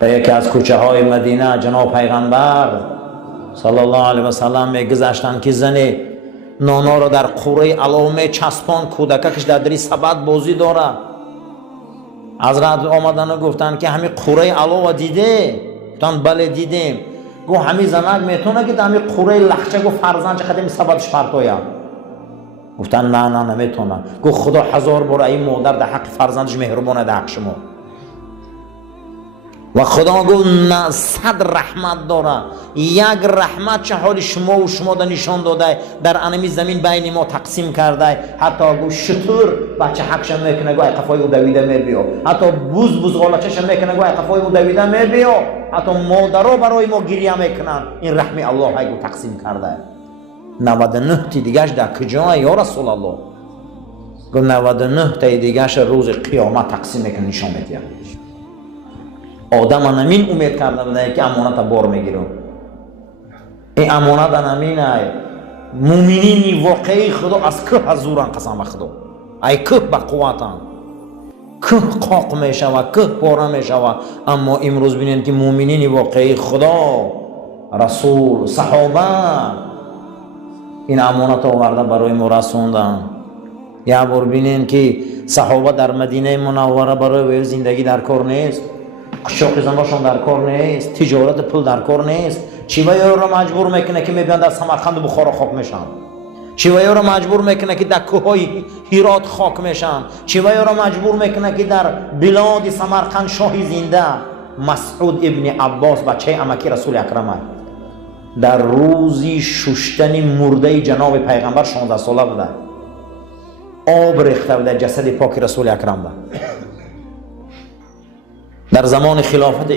در یکی از کوچه های مدینه جناب پیغمبر صلی الله علیه و سلم میگذشتند که زن نانا را در قوره علامه چسبان، کودکش در دری سبد بازی داره. حضرت آمدن و گفتند که همین قوره علاوه دیده؟ گفتند بله دیدیم. گو همین زنک میتونه که همین قوره لخچه گو فرزند خدمی سبدش پرتویه؟ گفتن نه نمیتونه. گو خدا 1000 بار این مادر در حق فرزندش مهربانه در حق شما و خدا گو نه 100 رحمت داره. یک رحمت چه حال شما و شما در نشان داده در انمی زمین بین ما تقسیم کرده. حتی گو شطور بچه حقش میکنه گو قفای او دویده میر بیا، حتی بوز غالچش میکنه گو قفای او دویده میر بیا، حتی مادرها برای ما گریه میکنن. این رحمی الله گو تقسیم کرده. 99 تا دیگهش در کجای یا رسول الله؟ گو 99 تا دیگهش روز قیامت تقسیم میکنه نشان میده. آدم انمین امید کرده بوده که امانت بار میگیرم. این امانت انمین ای مومنین واقعی خدا از که حضوران قسم خدا ای که با قوتان که قاق میشود که پاره میشود. اما امروز بینید که مومنین واقعی خدا رسول صحابه این امانت آورده برای ما رسوندن. یا بار بینید که صحابه در مدینه منوره برای زندگی در کار نیست، قشاق زناشون در کار نیست، تجارت پول در کار نیست. چیوایی را مجبور میکنه که میبیان در سمرقند و بخارا خاک میشن، چیوایی را مجبور میکنه که در کوههای هرات خاک میشن، چیوایی را مجبور میکنه که در بلاد سمرقند شاه زنده مسعود ابن عباس بچه عمکی رسول اکرم در روزی ششتن مرده جناب پیغمبر 16 ساله بوده، آب ریخته بوده جسد پاک رسول اکرم بوده. در زمان خلافت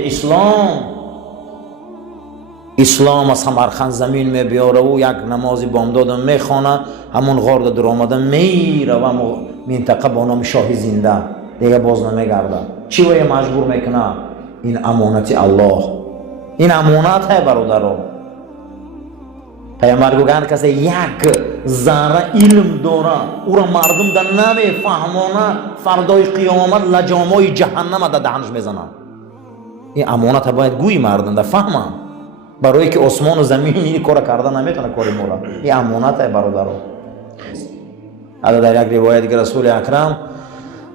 اسلام از سمرقند زمین می بیاره و یک نماز بامداد میخوانه، همون غار در آمده میره و منطقه با نام شاه زنده دیگه باز نمیگرده. چی وای مجبور میکنه؟ این امانت الله، این امانت های برادران. پیامبر گوگن کسی یک ذره علم داره او را مردم در نمیفهمانه فردای قیامت لجامای جهنم در دهنش میزنن. این امانت باید گوی مردم در فهمن، برای که آسمان و زمین این کار کردن نمیتونه کاری مولا. این امانت های برادران. در یک روایت که رسول اکرم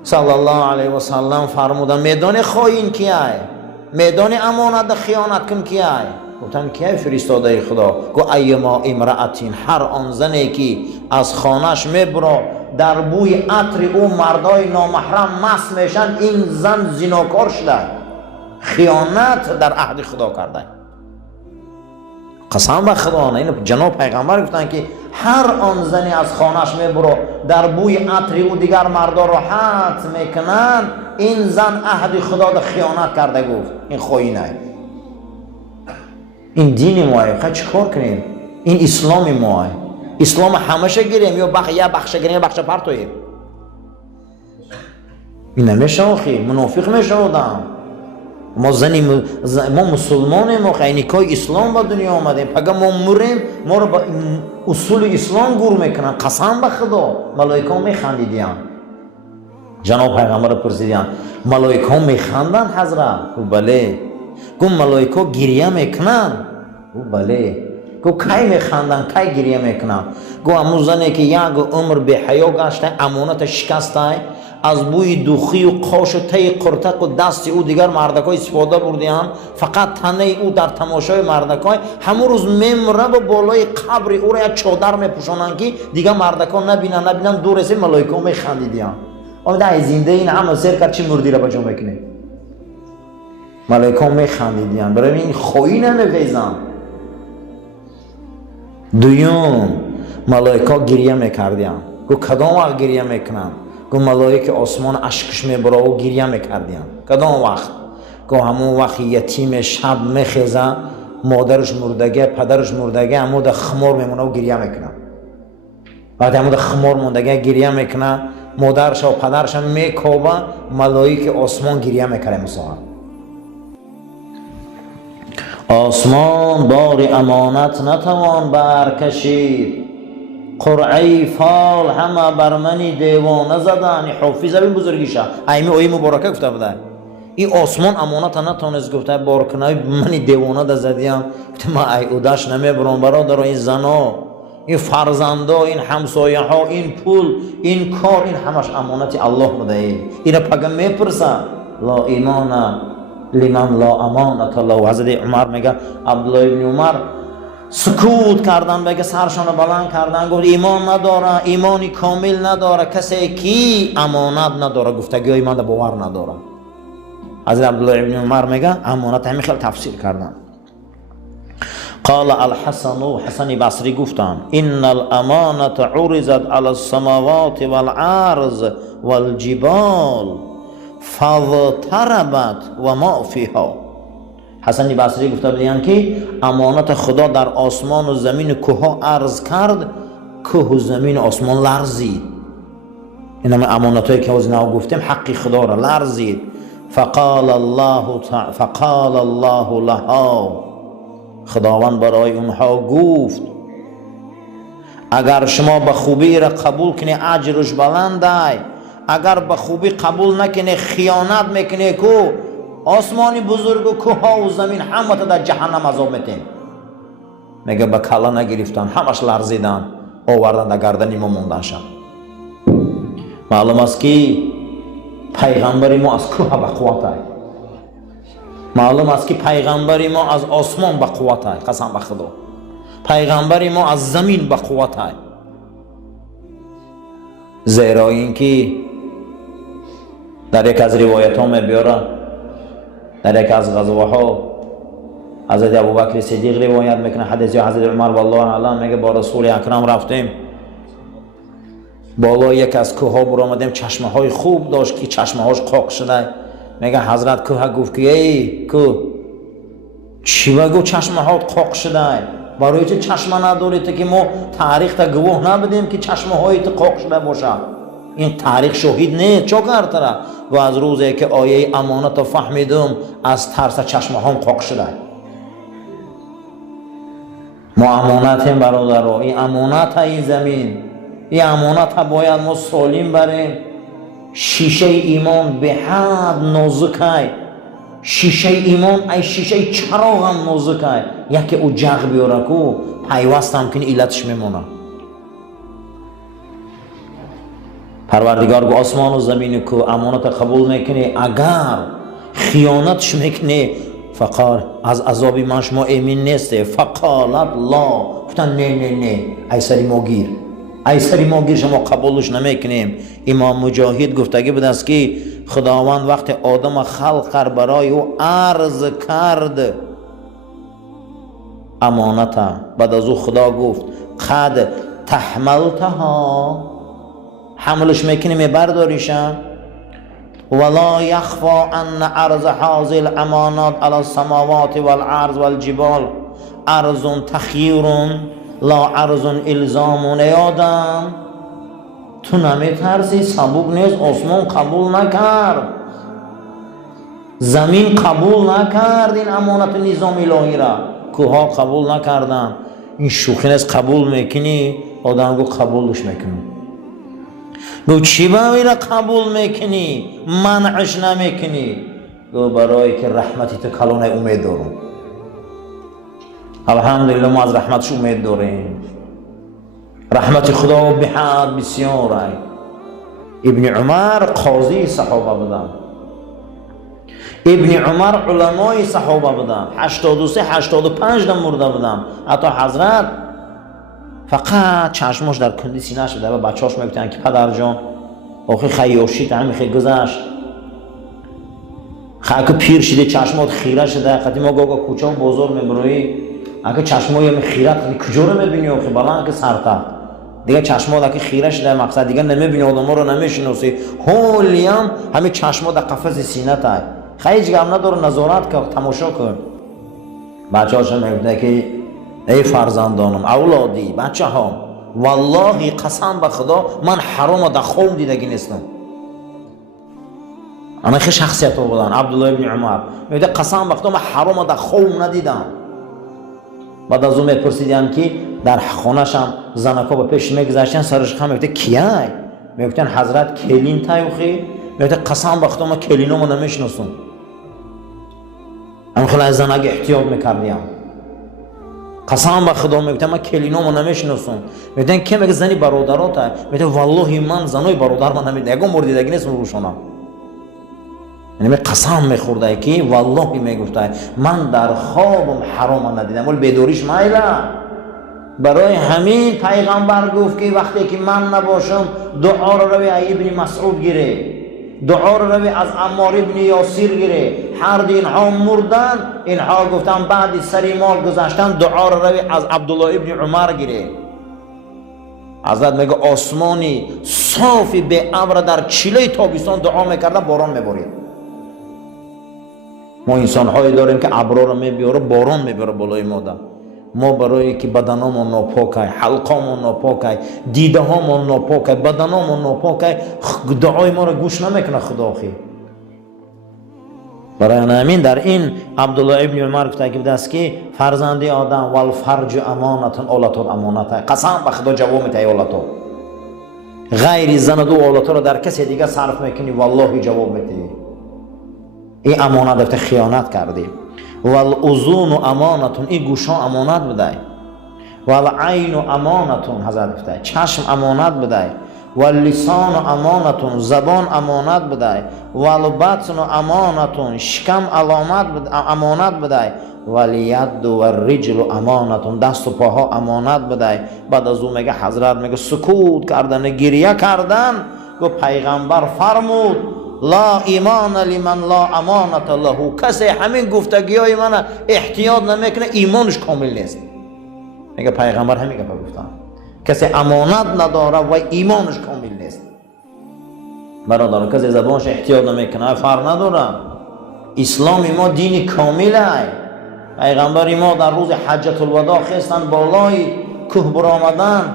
صلی الله علیه و سلم فرمودن میدان خائن کیه؟ میدان امانت خیانت کم کیه؟ گفتن که فرستاده خدا؟ گو ایما امرأتین، هر آن زنی که از خانهش میبره در بوی عطر او مردای نامحرم مست میشن، این زن زناکار شده، خیانت در عهد خدا کرده. قسم به خدا. این جناب پیغمبر گفتن که هر آن زنی از خانهش میبره در بوی عطر او دیگر مردا را حد میکنن، این زن عهد خدا در خیانت کرده. گفت این خائنه. این دین ماه خواهد چکار کنیم؟ این اسلام ماه. اسلام همشه گیریم یا یا بخش گیریم یا بخش پرتویم؟ این نمیشه آخی. منافق میشه آدم. ما مسلمانیم، ما خیلی اسلام با دنیا آمدیم. اگر ما مریم ما رو با اصول اسلام گور میکنن. قسم به خدا ملائکه ها میخندیدین. جناب پیغمبر پرسیدن ملائکه ها میخندن حضرت؟ گفت بله. گفت ملائکه گریه میکنن؟ گفت بله. گفت کی میخندن کی گریه میکنن؟ گفت همون زنی که یک عمر به حیا گشته، امانت شکسته، از بوی دوخی و قاش و تی قرتق و دست او دیگر مردکای استفاده بردیان، فقط تنه او در تماشای مردکای، همون روز میمره و بالای قبر او را یک چادر میپوشانن که دیگر مردکا نبینن دور از ملائکه میخندیدن. آمده زنده این همه سر کرد چی مردی را بجا میکنه؟ ملائکه میخندیدن. برای این خواهی نمیفیزن. دویم ملائکه گریه میکردن. گو کدام وقت گریه میکنن؟ گو ملائکه آسمان اشکش میبره و گریه میکردن. کدام وقت؟ گو همون وقت یتیم شب میخیزه، مادرش مردگه پدرش مردگه، همون در خمار میمونه و گریه میکنه. وقتی همون در خمار موندگه گریه میکنه، مادرش و پدرش هم میکوبه، ملائکه آسمان گریه میکنه. مثلا آسمان بار امانت نتوان برکشید، قرعه فال همه بر منی دیوانه زدن. حافظ این بزرگیشه ایمی اوی مبارکه گفته بوده این آسمان امانت نتونست گفته بارکنای منی دیوانه ده زدیم گفته ما ای اودش نمیبرم برادر. این زنا، این فرزندا، این همسایه ها، این پول، این کار، این همش امانت الله بده. اینا پگم میپرسه لا ایمان لمن لا امانت الله. حضرت عمر میگه عبدالله ابن عمر سکوت کردن، بگه سرشان بلند کردن گفت ایمان نداره، ایمانی کامل نداره کسی کی امانت نداره. گفتگی ایمان باور نداره. حضرت عبدالله ابن عمر میگه امانت همین خیلی تفسیر کردن. قال الحسن، حسن بصری گفتن ان الامانة عرضت على السماوات والارض والجبال فاضطربت و ما فیها. حسن بصری گفته بودن که امانت خدا در آسمان و زمین کوه عرض کرد، کوه و زمین و آسمان لرزید. این همه امانتایی که از نو گفتیم حق خدا را لرزید. فقال الله لها، خداوند برای اونها گفت اگر شما به خوبی را قبول کنی اجرش بلنده، اگر به خوبی قبول نکنی خیانت میکنی که آسمانی بزرگ و کوه و زمین همه تا در جهنم عذاب میتیم. میگه به کلا نگرفتن، همش لرزیدن، آوردن در گردن ما موندن شد. معلوم است که پیغمبری ما از کوه به قوت های، معلوم است که پیغمبری ما از آسمان به قوت های، قسم به خدا پیغمبری ما از زمین به قوت های. زیرا اینکه در یک از روایت ها میبیاره، در یک از غزوه ها حضرت ابوبکر صدیق روایت میکنه، حدیث حضرت عمر والله اعلم میگه با رسول اکرم رفتیم بالا یک از کوه ها برآمدیم، چشمه های خوب داشت که چشمه هاش قاق شده. میگه حضرت کوه گفت که ای کوه چی بگو چشمه ها قاق شده، برای چه چشمه نداری تو که ما تاریخ تا گواه نبدیم که چشمه های تو قاق شده باشه؟ این تاریخ شهید نه چو کرده. و از روزی که آیه امانت فهمیدم از ترس چشمه هم قاق شده. ما امانتیم برادر، این امانت این زمین، این امانت باید ما سالم بریم. شیشه ایمان به حد نازکه، شیشه ایمان ای شیشه چراغ هم نازکه، یکی او جغ بیاره که پیوست هم کنی علتش میمونه. پروردگار گو آسمان و زمین که امانت قبول میکنی اگر خیانتش میکنی فقال از عذابی من شما ایمین نیسته. فقالت لا، گفتن نه نه نه ای سری ما گیر، ای سری ما گیر شما قبولش نمیکنیم. امام مجاهد گفتگی بود است که خداوند وقت آدم خلق برای او عرض کرد امانت، بعد از او خدا گفت قد تحملتها، حملش میکنی میبرداریشم. ولا يخفى ان عرض هذه الامانات على السماوات والارض والجبال عرض تخییر لا عرض الزام. نیادم تو نمیترسی سبوک نیست، آسمان قبول نکرد، زمین قبول نکرد این امانت نظام الهی را، کوها قبول نکردن. این شوخی نیست قبول میکنی، آدم گو قبولش میکنی. گو چی باوی را قبول میکنی منعش نمیکنی؟ گو برای که رحمتی تو کلانه امید دارم. الحمدلله ما از رحمتش امید داریم. رحمت خدا به حد بسیار ای. ابن عمر قاضی صحابه بودن، ابن عمر علمای صحابه بودن، 83 85 دم مرده بودن. حتی حضرت فقط چشماش در کندی سینه شده و بچه‌اش میگفتن که پدر جان آخه خیاشیت همین خیلی گذشت، خاک پیر شده چشمات خیره شده. خاطی ما گاگا کوچه و بازار میبروی اگه چشمای هم خیرت کجا رو میبینی؟ آخه بلند که سرتا دیگه چشمات اگه خیره شده مقصد دیگه نمیبینی، آدم ها رو نمیشناسی. حالی هم همین چشمات در قفس سینه تا خیلی گم نداره، نظارت که تماشا کن. بچه هاشم میگفتن که ای فرزندانم اولادی بچه ها والله قسم به خدا من حرام در خوم دیدگی نیستم. اما خیلی شخصیت ها بودن. عبدالله ابن عمر میگه قسم به خدا من حرام در خوم ندیدم. بعد از اون میپرسیدن که در خانه‌ش هم زنکا به پیش میگذاشتن، سرش خم میگه کیه؟ میگفتن حضرت کلین تایوخی. میگه قسم به خدا من کلینو نمیشناسم. هم خیلی از زنگ احتیاط میکردیم. قسم به خدا میگم من کلینامو نمیشناسم. میگن که میگه زنی برادرات های. میگه والله من زنای برادر من نمیدونم. یکم مورد دیگه نیست روشونا. یعنی قسم میخورده که والله میگفته من در خوابم حرام ندیدم ولی بدوریش مایله. برای همین پیغمبر گفت که وقتی که من نباشم دعا رو روی ابن مسعود گیره، دعا رو روی از عمار ابن یاسیر گیره. هر اینها مردن، اینها گفتن بعد سری مال گذاشتن دعا رو روی از عبدالله ابن عمر گیره. حضرت میگه آسمانی صافی به ابر در چیله تابستان دعا میکردن باران میبارید. ما انسان هایی داریم که ابرا رو میبیاره باران میباره بالای ما برای که بدنامون ناپاکه، حلقامون ناپاکه، دیده هامون ناپاکه، بدنامون ناپاکه، دعای ما رو گوش نمیکنه خدا خی. برای همین در این عبدالله ابن عمر تاکید است که فرزندی آدم والفرج امانت اولاد امانت. قسم به خدا جواب میده اولاد. غیر زن دو اولاد رو در کسی دیگه صرف میکنی والله جواب میده. این امانت دفت خیانت کردی. والاذون امانتون، این گوشا امانت بده. والعین امانتون، حضرت گفته چشم امانت بده. واللسان امانتون، زبان امانت بده. والبطن امانتون، شکم امانت بده. والید والرجل امانتون، دست و پاها امانت بده. بعد از اون میگه حضرت میگه سکوت کردن، گریه کردن. گفت پیغمبر فرمود لا ایمان لمن لا امانت له. کسی همین گفتگیای من احتیاط نمیکنه ایمانش کامل نیست. میگه پیغمبر همین گفت گفتن کسی امانت نداره و ایمانش کامل نیست. برادر کسی زبانش احتیاط نمیکنه فرق نداره. اسلام ما دین کامله. پیغمبر ما در روز حجت الوداع خستن بالای کوه برآمدن.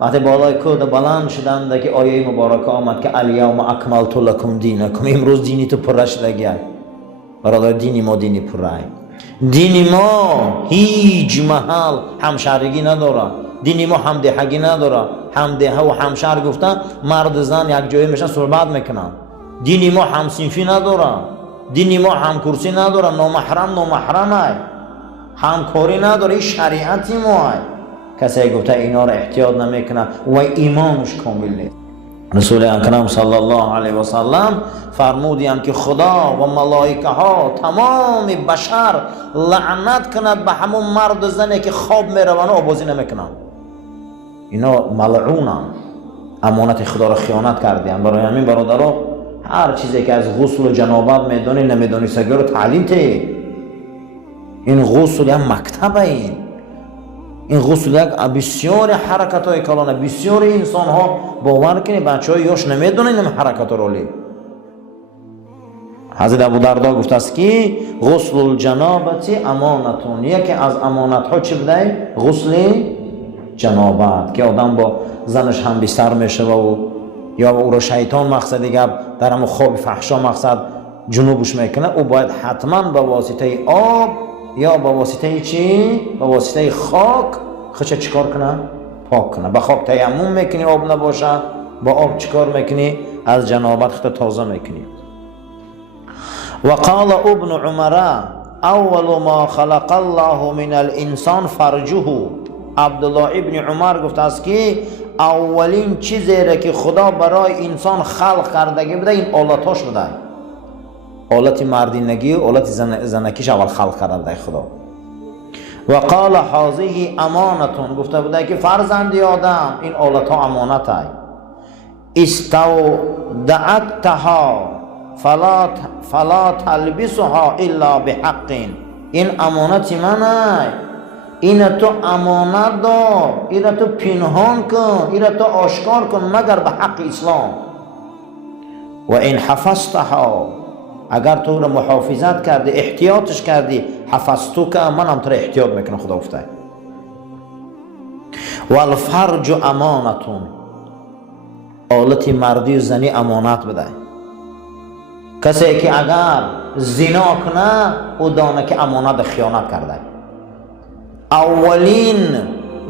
وقتی بالای کوه بلند شدند که آیه مبارکه آمد که الیوم اکملت لکم دینکم، امروز دینی تو پره شده. برادر دینی ما دینی پره. دینی ما هیچ محل همشهرگی نداره. دینی ما همدهگی نداره. همدهه و همشهر گفتن مرد زن یک جایی میشن صحبت میکنن. دینی ما همصنفی نداره. دینی ما همکرسی نداره. نامحرمه. همکاری نداره. این شریعتی ما. کسی گفته اینا رو احتیاط نمیکنه و ایمانش کامل نیست. رسول اکرم صلی الله علیه و سلم فرمودند که خدا و ملائکه ها تمام بشر لعنت کند به همون مرد و زنی که خواب میروند و آبازی نمیکنند. اینا ملعونن، امانت خدا را خیانت کردند. برای همین برادرها هر چیزی که از غسل و جنابت میدونی نمیدونی سگی رو تعلیم ته. این غسل هم مکتبه. این غسل یک بسیار حرکت های کلانه. بسیار انسان ها باور کنی بچه های یاش نمیدونه این حرکت رولی. حضرت ابودردا گفته است که غسل الجنابت امانتون، یکی از امانت ها چی بوده؟ غسل جنابت، که آدم با زنش هم بستر میشه و یا او را شیطان مقصد دیگه در همون خواب فحشا مقصد جنوبش میکنه، او باید حتما به واسطه آب یا با واسطه چی؟ با واسطه خاک خودش چیکار کنه؟ پاک کنه. با خاک تیمم میکنی آب نباشه، با آب چیکار میکنی؟ از جنابت خودت تازه میکنی. و قال ابن عمر اول ما خلق الله من الانسان فرجه. عبدالله ابن عمر گفته است که اولین چیزی را که خدا برای انسان خلق کردگی بوده این آلتاش بوده. آلت مردینگی و آلت زنکیش اول خلق کرده خدا. و قال هذه امانتون، گفته بوده که فرزندی آدم این آلت ها امانت های. استودعتها فلا تلبسها الا بحق. این امانت منه. این تو امانت دار، این تو پنهان کن، این تو آشکار کن مگر به حق اسلام. و این حفظتها، اگر تو رو محافظت کردی احتیاطش کردی، حفظتو که من هم تو رو احتیاط میکنم. خدا گفته والفرج امانتون، آلت مردی و زنی امانت بده. کسی که اگر زنا کنه او دانه که امانت خیانت کرده. اولین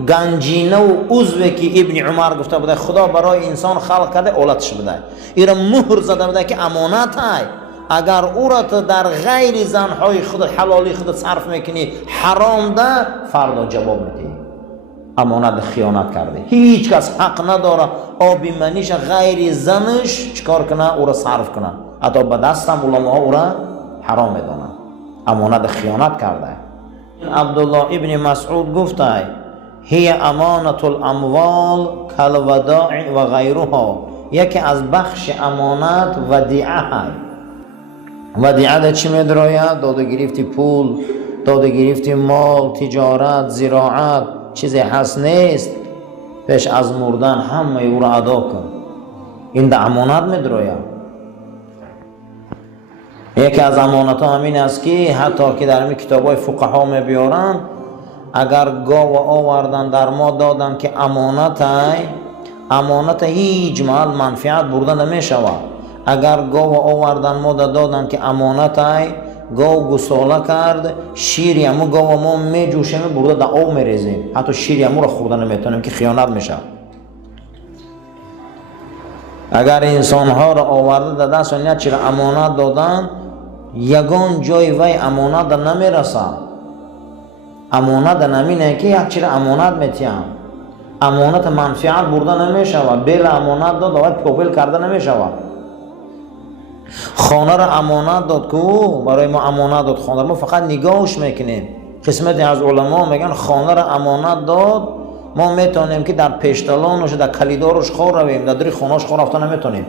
گنجینه و عضوی که ابن عمر گفته بوده خدا برای انسان خلق کرده آلتش بده. این را مهر زده بوده که امانت های. اگر او را تو در غیر زنهای خود حلالی خود صرف میکنی حرام ده، فردا جواب میدی امانت خیانت کرده. هیچ کس حق نداره آبی منیش غیر زنش چکار کنه او را صرف کنه، حتی به دستم علما او را حرام میدونن، امانت خیانت کرده. عبدالله ابن مسعود گفته هی امانت الاموال کالوداع و غیرها، یکی از بخش امانت ودیعه های. ودیعه ده چی میدراید؟ داده گرفتی پول، داده گرفتی مال، تجارت، زراعت، چیزی هست نیست، پیش از مردن همه او را ادا کن، این ده امانت میدراید. یکی از امانت ها همین است که حتی که در این کتاب های فقها می بیارن، اگر گاو آوردن در ما دادن که امانت هیچ محل منفعت برده نمی شود. اگر گاو آوردن ما دادن که امانت گاو گساله کرد، شیری همو گاو ما می جوشیم برده در آب می ریزیم، حتی شیری همو را خورده نمیتونیم که خیانت میشه. اگر انسان ها را آورده در دست و چرا امانت دادن، یگان جای وی امانت نمی رسه. امانت نمینه که یک چرا امانت میتیم، امانت منفعت برده نمی شود، بیل امانت داد و پوبل کرده نمی شود. خانه را امانت داد که برای ما امانت داد، خانه را ما فقط نگاهش میکنیم. قسمتی از علما میگن خانه را امانت داد، ما میتونیم که در پیشتلانش در کلیدارش خور رویم، در دری خانهش خور رفته نمیتونیم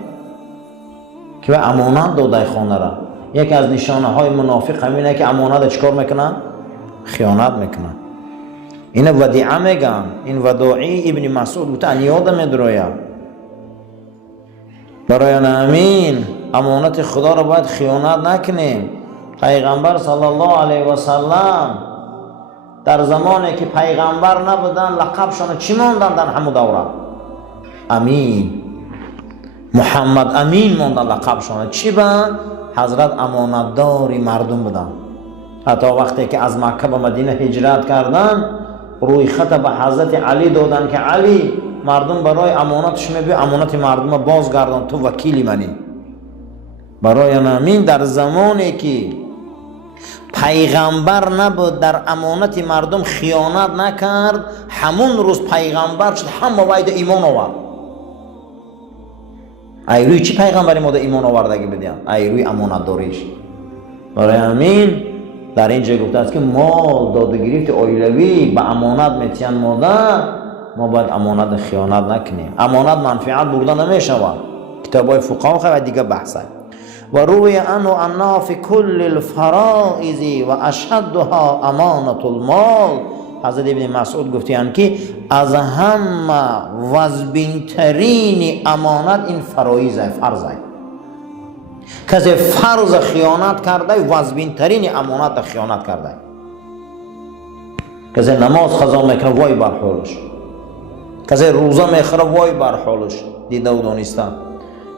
که امانت داده خانه را. یکی از نشانه های منافق همینه که امانت چکار میکنن؟ خیانت میکنن. این ودیعه میگن، این وداعی ابن مسعود گفته یاد میدراید. برای همین امانت خدا را باید خیانت نکنیم. پیغمبر صلی الله علیه و سلم در زمانی که پیغمبر نبودن لقبشان چی ماندن در همون دوره؟ امین. محمد امین ماندن لقبشان. چی بود؟ حضرت امانتداری مردم بودن. حتی وقتی که از مکه به مدینه هجرت کردن، روی خط به حضرت علی دادن که علی مردم برای امانتش میگه امانت مردم بازگردان، تو وکیلی منی. برای همین در زمانی که پیغمبر نبود در امانت مردم خیانت نکرد، همون روز پیغمبر شد، همه باید ایمان آورد. ای روی چی پیغمبری ما در ایمان آوردگی بدیم؟ ای روی امانت داریش. برای همین در اینجا گفته است که مال داده گرفت اویلوی به امانت میتین ما باید امانت خیانت نکنیم. امانت منفعت برده نمی شود. کتابای فقها و دیگه بحثه. و روی انه فی کل الفرائض و اشدها امانت المال. حضرت ابن مسعود گفتیان که از همه وزبین ترین امانت این فرایض فرضه. کسی فرض خیانت کرده وزبین ترین امانت خیانت کرده. کسی نماز قضا میکنه وای بر حالش، کسی روزه میخوره وای بر حالش، دیده و دانسته.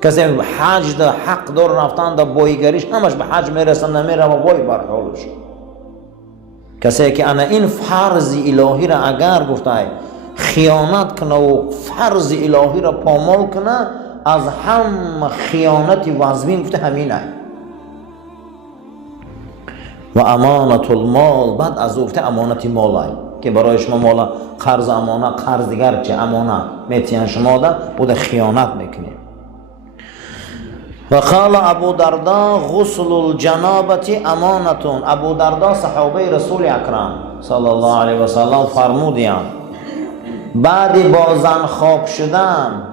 کسی حج ده حق دار رفتن ده بایگریش همش به حج میرسه نمیره و وای بر حالش. کسی که انا این فرض الهی را اگر گفته خیانت کنه و فرض الهی را پامال کنه، از هم خیانت وزبین گفته همینه. و امانت المال، بعد از گفته امانت مال که برای شما مال قرض امانت، قرض دیگر چه امانت میتین شما ده و ده خیانت میکنیم. و قال ابو دردا غسل الجنابه امانتون. ابو دردا صحابه رسول اکرم صلی الله علیه و سلم فرمودند بعد با زن خواب شدن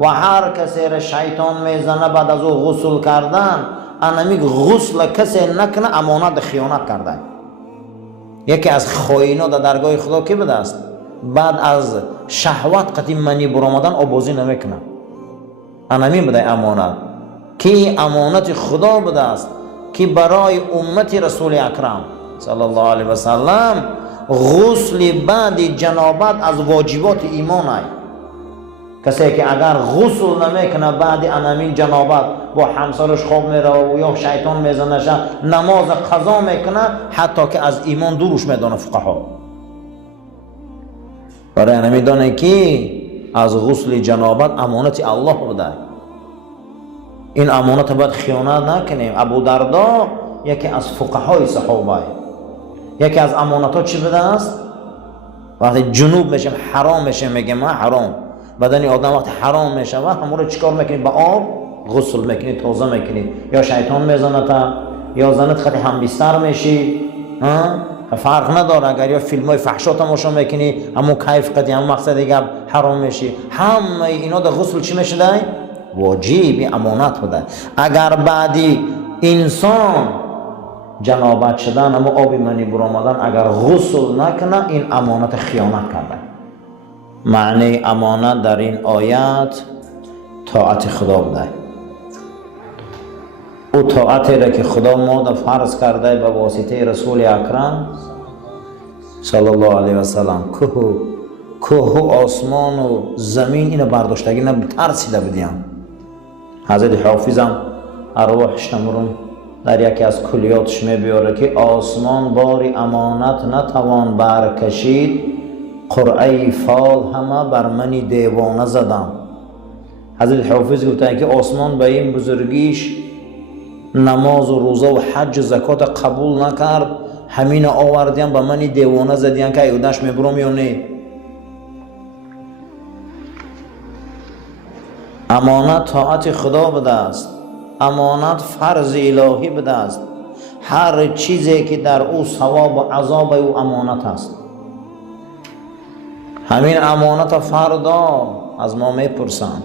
و هر کسی را شیطان میزنه بعد از او غسل کردن، انمی غسل کسی نکنه امانت خیانت کرده. یکی از خائنا در درگاه خدا کی بوده است؟ بعد از شهوت قدیم منی برآمدن آبازی نمیکنه. انمی بوده امانت که امانت خدا بوده است که برای امت رسول اکرم صلی الله علیه و سلم غسل بعد جنابت از واجبات ایمان است. کسی که اگر غسل نمیکنه بعد انامین جنابت با همسرش خواب میره و یا شیطان میزنش نماز قضا میکنه، حتی که از ایمان دورش میدانه فقها. برای انامین دانه که از غسل جنابت امانت الله بوده. این امانت باید خیانت نکنیم. ابو دردا یکی از فقهای صحابه، یکی از امانت ها چی بوده است؟ وقتی جنوب میشه حرام میشه، میگه من حرام، بدن آدم وقتی حرام میشه و همون رو چیکار میکنید؟ با آب غسل میکنید، تازه میکنید، یا شیطان میزنه تا یا زنت خیلی هم بیستر میشی، فرق نداره. اگر یا فیلم های فحشا تماشا میکنی همون کیف قدی همون مقصد دیگه حرام میشی. همه اینا در غسل چی میشه؟ دای واجبی امانت بوده. اگر بعدی انسان جنابت شدن اما آبی منی برآمدن اگر غسل نکنه، این امانت خیانت کرده. معنی امانت در این آیت طاعت خدا بوده. او طاعتی را که خدا ما فرض کرده به واسطه رسول اکرم صلی الله علیه و سلم، کوه و آسمان و زمین اینو برداشتگی نترسیده بودیم. حضرت حافظم ارواحش نمرون در یکی از کلیاتش میبیاره که آسمان باری امانت نتوان برکشید، قرعه فال همه بر منی دیوانه زدم. حضرت حافظ گفته که آسمان به این بزرگیش نماز و روزه و حج و زکات قبول نکرد، همین آوردیم به منی دیوانه زدیم که ایودش میبرم یا نه. امانت طاعت خدا بوده است، امانت فرض الهی بوده است. هر چیزی که در او ثواب و عذاب او امانت است. همین امانت فردا از ما میپرسند.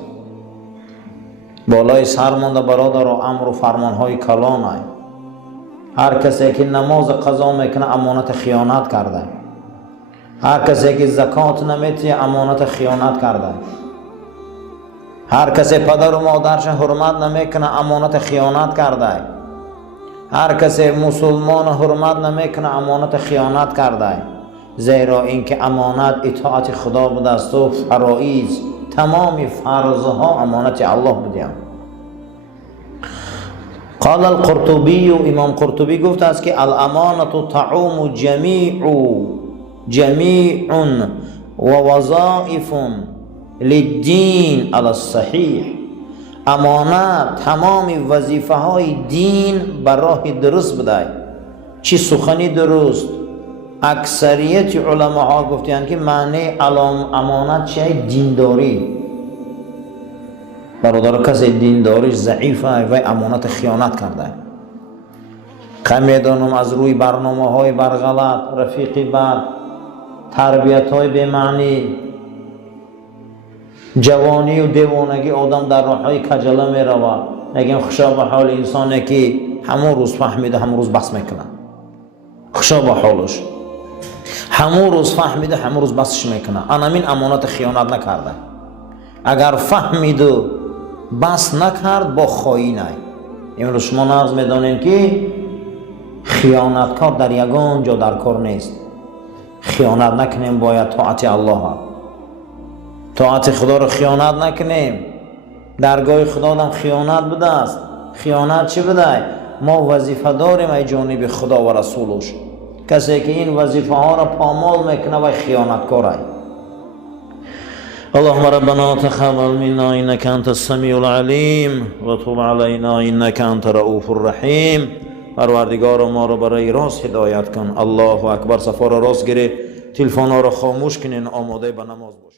بالای سر مانده برادر و امر و فرمانهای کلانه. هر کسی که نماز قضا میکنه امانت خیانت کرده. هر کسی که زکات نمیده امانت خیانت کرده. هر کسی پدر و مادرش حرمت نمیکنه امانت خیانت کرده. هر کسی مسلمان حرمت نمیکنه امانت خیانت کرده. زیرا اینکه امانت اطاعت خدا بوده است و فرائض تمام فرضها امانت الله بودیم. قال القرطبی، امام قرطبی گفته است که الامانت تعوم جمیع و وظائف للدین علی الصحیح. امانت تمام وظیفه های دین بر راه درست بده. چی سخنی درست؟ اکثریت علماء گفتند که معنی امانت چیه؟ دینداری. برادر کسی دینداریش ضعیفه و امانت خیانت کرده. کمی دانم از روی برنامه های برغلط، رفیقی بد، تربیت های به معنی، جوانی و دیوانگی آدم در راه های کجله می رود. نگیم خوشا به حال انسانی که همون روز فهمیده همون روز بس میکنه. خوشا به حالش، همون روز فهمیده همون روز بسش میکنه. آنامین امانت خیانت نکرده. اگر فهمید و بس نکرد با خائنه. امروز شما نقض میدانید که خیانتکار در یگان جا در کار نیست. خیانت نکنیم، باید طاعت الله، طاعت خدا رو خیانت نکنیم. درگاه خدا هم خیانت بوده است. خیانت چی بوده؟ ما وظیفه داریم ای جانب خدا و رسولش. کسی که این وظیفه ها را پامال میکنه و خیانتکاره. اللهم ربنا تقبل منا انك انت السميع العليم و تب علينا انك انت رؤوف الرحیم. پروردگار ما رو برای راست هدایت کن. الله اکبر. صفا را راست گیره، تلفن ها را خاموش کنین، آماده به نماز باشین.